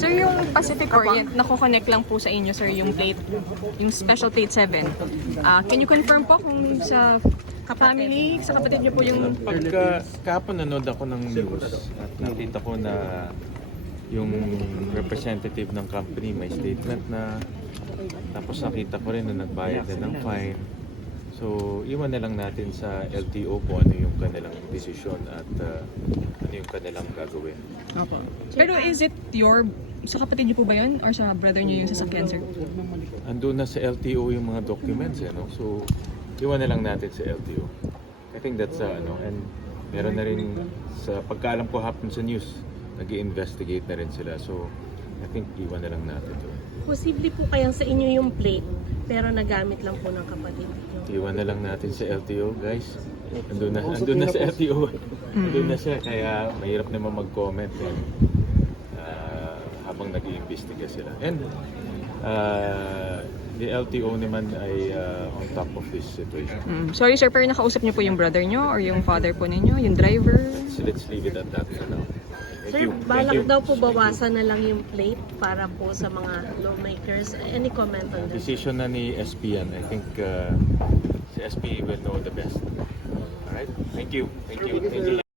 Sir, yung Pacific Orient, nako-connect lang po sa inyo, sir, yung plate, yung special plate 7. Ah, can you confirm po kung sa family, sa kapatid niyo po yung... Pagka kahapon nanood ako ng news at nakita ko na yung representative ng company may statement na tapos nakita ko rin na nagbayad na ng fine. So, iwan na lang natin sa LTO kung ano yung kanilang desisyon at uh, ano yung kanilang gagawin. Pero is it your... Sa kapatid niyo po ba yun? Or sa brother niyo yung sasakyan, sir? Andun na sa LTO yung mga documents eh, no? So, iwan na lang natin sa LTO. I think that's uh, ano, and meron na rin sa pagkaalam ko hapon sa news, nag investigate na rin sila. So, I think iwan na lang natin to. Posible po kayang sa inyo yung plate, pero nagamit lang po ng kapatid niyo. Iwan na lang natin sa LTO, guys. Andun na, andun na sa LTO. andun na siya, kaya mahirap naman mag-comment eh, ah, habang nag-iimbestiga sila. And uh, the LTO naman ay ah, on top of this situation. Mm. Sorry, sir, pero nakausap niyo po yung brother niyo or yung father po ninyo, yung driver? So let's leave it at that for now. Thank Sir, you. Thank balak you. daw po bawasan na lang yung plate para po sa mga lawmakers. Any comment on that? Decision na ni SP yan. I think uh, si SP will know the best. Alright? Thank you. Thank you. Thank you.